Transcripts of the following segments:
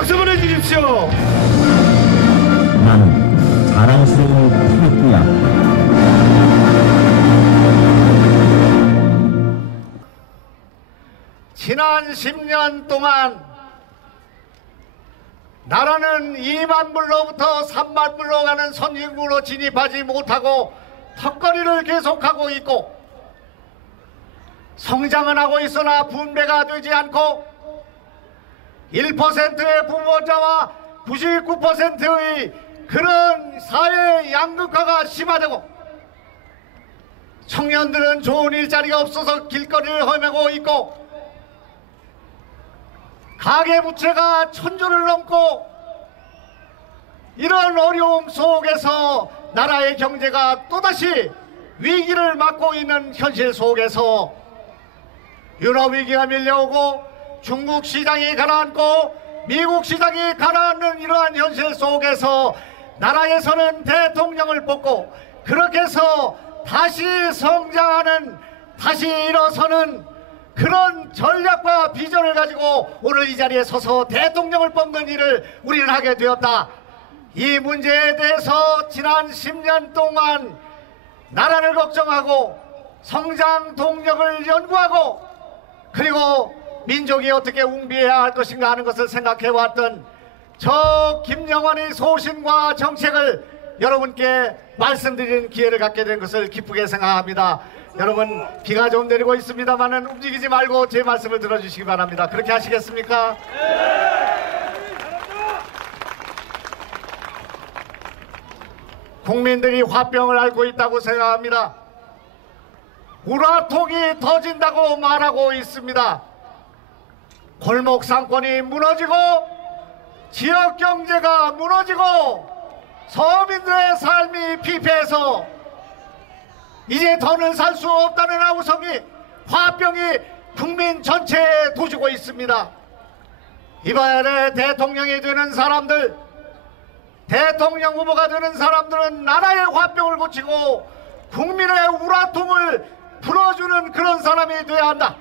박수 보내주십시오. 나는 자랑스러운 태극기야. 지난 10년 동안 나라는 2만 불로부터 3만 불로 가는 선진국으로 진입하지 못하고 턱걸이를 계속하고 있고, 성장은 하고 있으나 분배가 되지 않고 1%의 부모자와 99%의 그런 사회 양극화가 심화되고, 청년들은 좋은 일자리가 없어서 길거리를 헤매고 있고, 가계부채가 1000조를 넘고, 이런 어려움 속에서 나라의 경제가 또다시 위기를 맞고 있는 현실 속에서 유럽 위기가 밀려오고 중국 시장이 가라앉고 미국 시장이 가라앉는 이러한 현실 속에서 나라에서는 대통령을 뽑고, 그렇게 해서 다시 성장하는, 다시 일어서는 그런 전략과 비전을 가지고 오늘 이 자리에 서서 대통령을 뽑는 일을 우리는 하게 되었다. 이 문제에 대해서 지난 10년 동안 나라를 걱정하고 성장 동력을 연구하고, 그리고 민족이 어떻게 웅비해야 할 것인가 하는 것을 생각해왔던 저 김영환의 소신과 정책을 여러분께 말씀드리는 기회를 갖게 된 것을 기쁘게 생각합니다. 여러분, 비가 좀 내리고 있습니다만은 움직이지 말고 제 말씀을 들어주시기 바랍니다. 그렇게 하시겠습니까? 국민들이 화병을 앓고 있다고 생각합니다. 우라통이 터진다고 말하고 있습니다. 골목 상권이 무너지고 지역 경제가 무너지고 서민들의 삶이 피폐해서 이제 더는 살 수 없다는 아우성이, 화병이 국민 전체에 도지고 있습니다. 이번에 대통령이 되는 사람들, 대통령 후보가 되는 사람들은 나라의 화병을 고치고 국민의 우라통을 풀어주는 그런 사람이 되어야 한다.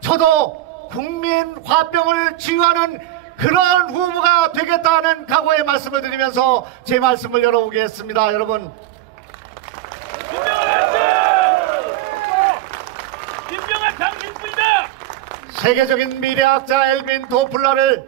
저도 국민 화병을 치유하는 그런 후보가 되겠다는 각오의 말씀을 드리면서 제 말씀을 열어보겠습니다. 여러분, 김병환 당신뿐이다. 세계적인 미래학자 엘빈 도플러를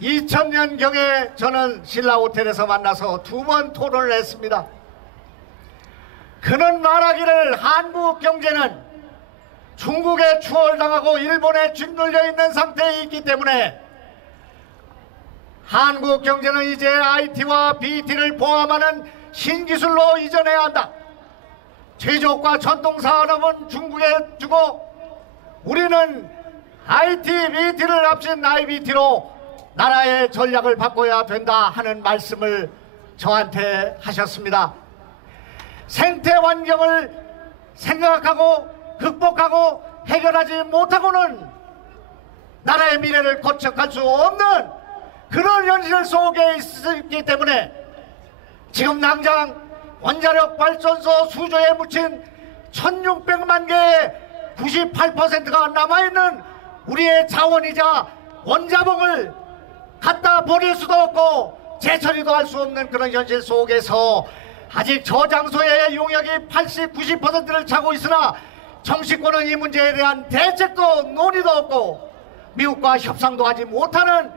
2000년경에 저는 신라 호텔에서 만나서 2번 토론을 했습니다. 그는 말하기를 한국 경제는 중국에 추월당하고 일본에 짓눌려 있는 상태에 있기 때문에 한국 경제는 이제 IT와 BT를 포함하는 신기술로 이전해야 한다. 제조업과 전통산업은 중국에 주고 우리는 IT, BT를 합친 IBT로 나라의 전략을 바꿔야 된다 하는 말씀을 저한테 하셨습니다. 생태 환경을 생각하고 극복하고 해결하지 못하고는 나라의 미래를 거쳐갈 수 없는 그런 현실 속에 있기 때문에 지금 당장 원자력 발전소 수조에 묻힌 1600만 개의 98%가 남아있는 우리의 자원이자 원자봉을 갖다 버릴 수도 없고 재처리도 할 수 없는 그런 현실 속에서 아직 저 장소의 용역이 80, 90%를 차고 있으나 정치권은 이 문제에 대한 대책도 논의도 없고 미국과 협상도 하지 못하는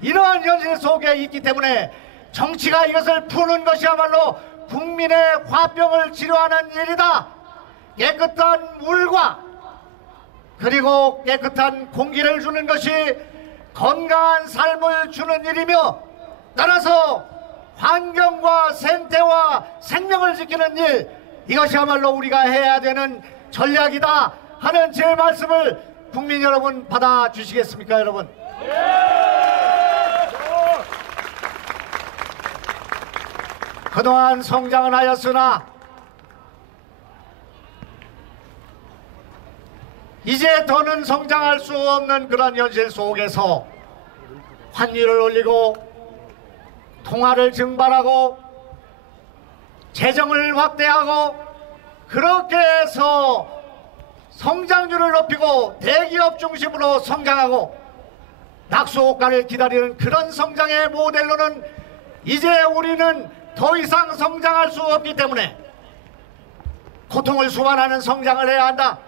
이러한 현실 속에 있기 때문에 정치가 이것을 푸는 것이야말로 국민의 화병을 치료하는 일이다. 깨끗한 물과 그리고 깨끗한 공기를 주는 것이 건강한 삶을 주는 일이며, 따라서 환경과 생태와 생명을 지키는 일, 이것이야말로 우리가 해야 되는 전략이다 하는 제 말씀을 국민 여러분 받아주시겠습니까, 여러분? 그동안 성장은 하였으나 이제 더는 성장할 수 없는 그런 현실 속에서 환율을 올리고 통화를 증발하고 재정을 확대하고 그렇게 해서 성장률을 높이고 대기업 중심으로 성장하고 낙수효과를 기다리는 그런 성장의 모델로는 이제 우리는 더 이상 성장할 수 없기 때문에 고통을 수반하는 성장을 해야 한다.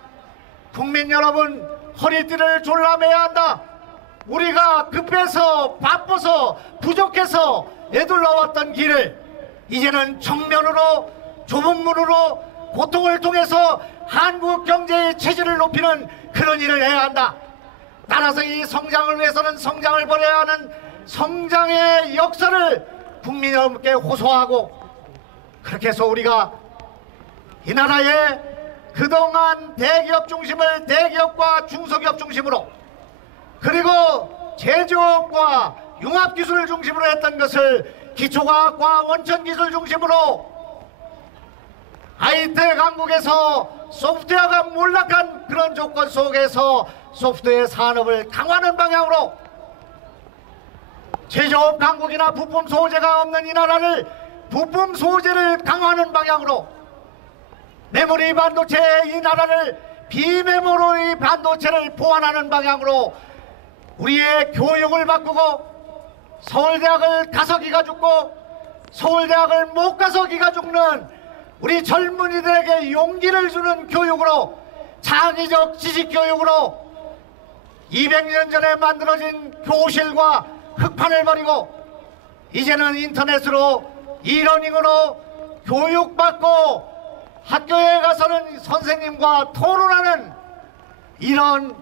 국민 여러분, 허리띠를 졸라매야 한다. 우리가 급해서 바빠서 부족해서 애둘러왔던 길을 이제는 정면으로 좁은 문으로 고통을 통해서 한국 경제의 체질을 높이는 그런 일을 해야 한다. 따라서 이 성장을 위해서는 성장을 벌여야 하는 성장의 역사를 국민 여러분께 호소하고, 그렇게 해서 우리가 이 나라의 그동안 대기업 중심을 대기업과 중소기업 중심으로, 그리고 제조업과 융합기술을 중심으로 했던 것을 기초과학과 원천기술 중심으로 하이텍 강국에서 소프트웨어가 몰락한 그런 조건 속에서 소프트웨어 산업을 강화하는 방향으로, 제조업 강국이나 부품 소재가 없는 이 나라를 부품 소재를 강화하는 방향으로, 메모리 반도체 이 나라를 비메모리 반도체를 보완하는 방향으로 우리의 교육을 바꾸고, 서울대학을 가서 기가 죽고 서울대학을 못 가서 기가 죽는 우리 젊은이들에게 용기를 주는 교육으로, 창의적 지식교육으로 200년 전에 만들어진 교실과 흑판을 버리고 이제는 인터넷으로 이러닝으로 교육받고 학교에 가서는 선생님과 토론하는 이런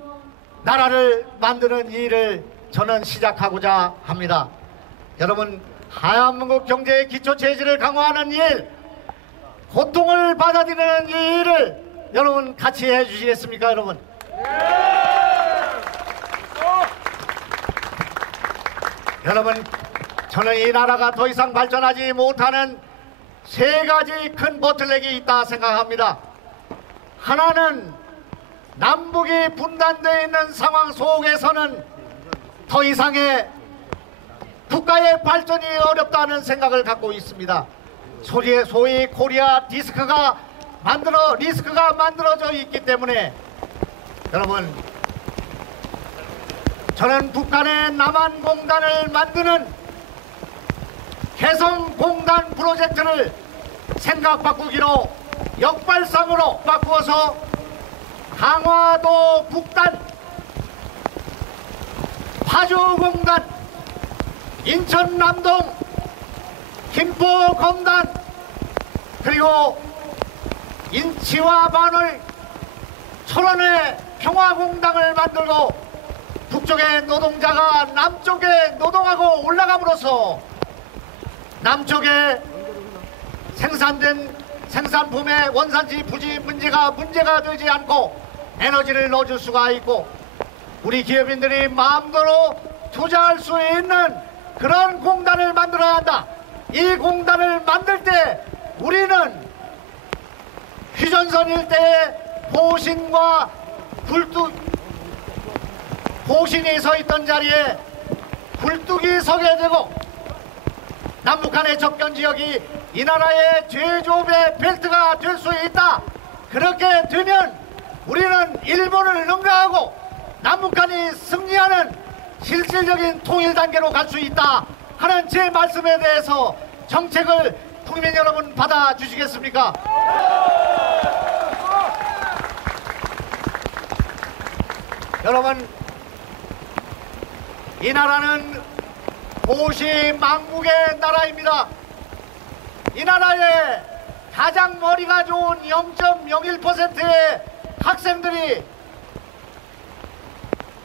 나라를 만드는 일을 저는 시작하고자 합니다. 여러분, 한국 경제의 기초 체질을 강화하는 일, 고통을 받아들이는 이 일을 여러분 같이 해주시겠습니까? 여러분, 여러분, 저는 이 나라가 더 이상 발전하지 못하는 세 가지 큰 보틀넥이 있다 생각합니다. 하나는 남북이 분단되어 있는 상황 속에서는 더 이상의 국가의 발전이 어렵다는 생각을 갖고 있습니다. 소위 코리아 리스크가 만들어져 있기 때문에 여러분, 저는 북한의 남한공단을 만드는 개성공단 프로젝트를 생각 바꾸기로 역발상으로 바꾸어서 강화도 북단, 파주공단, 인천 남동, 김포 검단, 그리고 인치와 반월, 철원의 평화공단을 만들고 북쪽의 노동자가 남쪽에 노동하고 올라감으로써 남쪽에 생산된 생산품의 원산지 부지 문제가 되지 않고 에너지를 넣어줄 수가 있고, 우리 기업인들이 마음대로 투자할 수 있는 그런 공단을 만들어야 한다. 이 공단을 만들 때 우리는 휴전선 일대의 포신과 포신이 서 있던 자리에 굴뚝이 서게 되고, 남북한의 접견 지역이 이 나라의 제조업의 벨트가 될 수 있다. 그렇게 되면 우리는 일본을 능가하고 남북한이 승리하는 실질적인 통일 단계로 갈 수 있다 하는 제 말씀에 대해서 정책을 국민 여러분 받아주시겠습니까? 여러분, 이 나라는 고시망국의 나라입니다. 이 나라에 가장 머리가 좋은 0.01%의 학생들이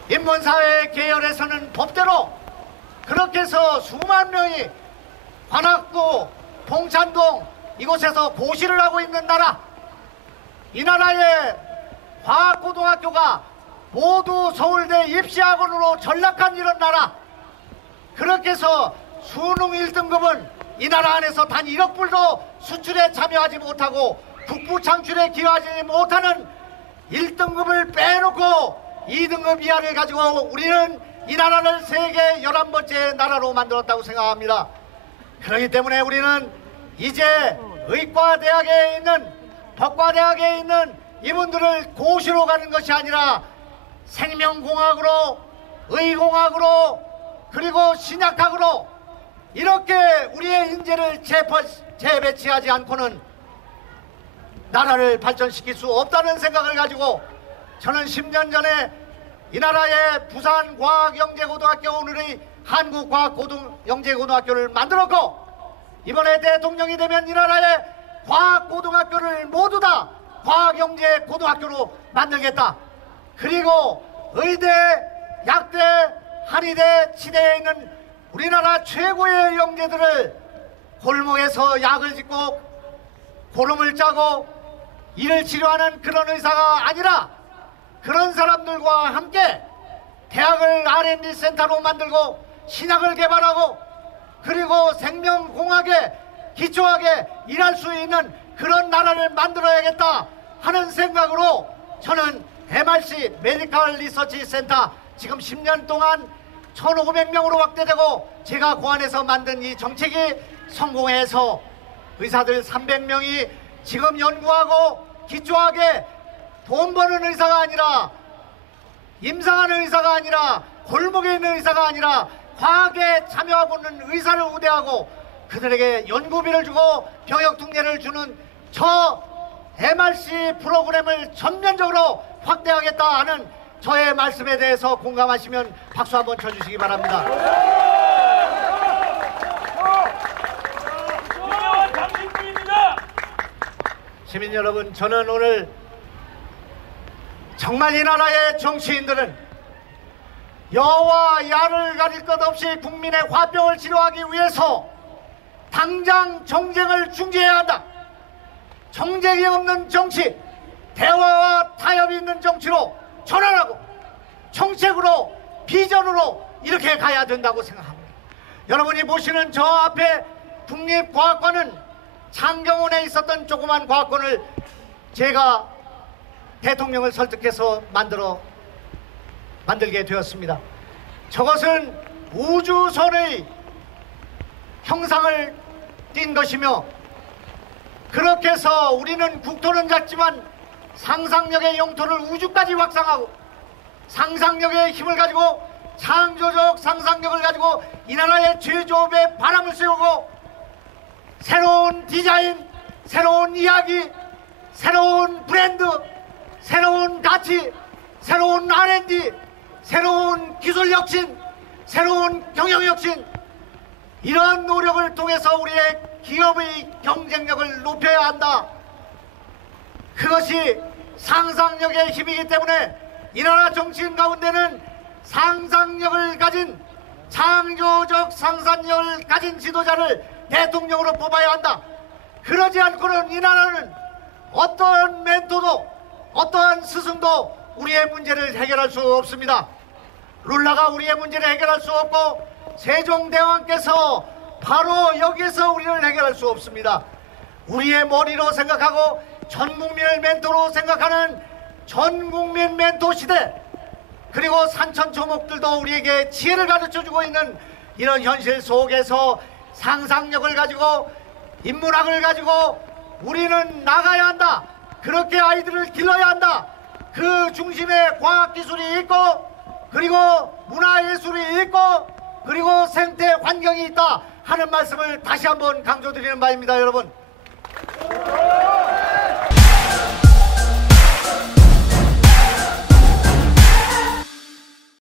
인문사회 계열에서는 법대로 그렇게 해서 수만 명이 관악도, 봉찬동 이곳에서 고시를 하고 있는 나라, 이 나라의 과학고등학교가 모두 서울대 입시학원으로 전락한 이런 나라, 그렇게 해서 수능 1등급은 이 나라 안에서 단 1억 불도 수출에 참여하지 못하고 국부 창출에 기여하지 못하는 1등급을 빼놓고 2등급 이하를 가지고 우리는 이 나라를 세계 11번째 나라로 만들었다고 생각합니다. 그렇기 때문에 우리는 이제 의과대학에 있는, 법과대학에 있는 이분들을 고시로 가는 것이 아니라 생명공학으로 의공학으로 그리고 신약학으로 이렇게 우리의 인재를 재배치하지 않고는 나라를 발전시킬 수 없다는 생각을 가지고 저는 10년 전에 이 나라의 부산과학영재고등학교, 오늘의 한국과학영재고등학교를 만들었고, 이번에 대통령이 되면 이 나라의 과학고등학교를 모두 다 과학영재고등학교로 만들겠다. 그리고 의대, 약대, 한의대, 치대에 있는 우리나라 최고의 영재들을 골목에서 약을 짓고 고름을 짜고 이를 치료하는 그런 의사가 아니라 그런 사람들과 함께 대학을 R&D 센터로 만들고 신약을 개발하고 그리고 생명공학에 기초하게 일할 수 있는 그런 나라를 만들어야겠다 하는 생각으로 저는 MRC 메디컬 리서치 센터 지금 10년 동안 1,500명으로 확대되고 제가 고안해서 만든 이 정책이 성공해서 의사들 300명이 지금 연구하고 기초하게 돈 버는 의사가 아니라 임상하는 의사가 아니라 골목에 있는 의사가 아니라 과학에 참여하고 있는 의사를 우대하고 그들에게 연구비를 주고 병역특례를 주는 저 MRC 프로그램을 전면적으로 확대하겠다 하는 저의 말씀에 대해서 공감하시면 박수 한번 쳐주시기 바랍니다. 시민 여러분, 저는 오늘 정말 이 나라의 정치인들은 여와 야를 가릴 것 없이 국민의 화병을 치료하기 위해서 당장 정쟁을 중지해야 한다. 정쟁이 없는 정치, 대화와 타협이 있는 정치로 전환하고 정책으로 비전으로 이렇게 가야 된다고 생각합니다. 여러분이 보시는 저 앞에 국립과학관은 창경원에 있었던 조그만 과학관을 제가 대통령을 설득해서 만들게 되었습니다. 저것은 우주선의 형상을 띈 것이며 그렇게 해서 우리는 국토는 작지만 상상력의 영토를 우주까지 확장하고 상상력의 힘을 가지고 창조적 상상력을 가지고 이 나라의 제조업에 바람을 쐬우고 새로운 디자인, 새로운 이야기, 새로운 브랜드, 새로운 가치, 새로운 R&D, 새로운 기술 혁신, 새로운 경영 혁신, 이러한 노력을 통해서 우리의 기업의 경쟁력을 높여야 한다. 그것이 상상력의 힘이기 때문에 이 나라 정치인 가운데는 상상력을 가진 창조적 상상력을 가진 지도자를 대통령으로 뽑아야 한다. 그러지 않고는 이 나라는 어떠한 멘토도 어떠한 스승도 우리의 문제를 해결할 수 없습니다. 룰라가 우리의 문제를 해결할 수 없고 세종대왕께서 바로 여기에서 우리를 해결할 수 없습니다. 우리의 머리로 생각하고 전국민을 멘토로 생각하는 전국민 멘토 시대, 그리고 산천초목들도 우리에게 지혜를 가르쳐주고 있는 이런 현실 속에서 상상력을 가지고 인문학을 가지고 우리는 나가야 한다. 그렇게 아이들을 길러야 한다. 그 중심에 과학기술이 있고 그리고 문화예술이 있고 그리고 생태 환경이 있다 하는 말씀을 다시 한번 강조드리는 바입니다. 여러분,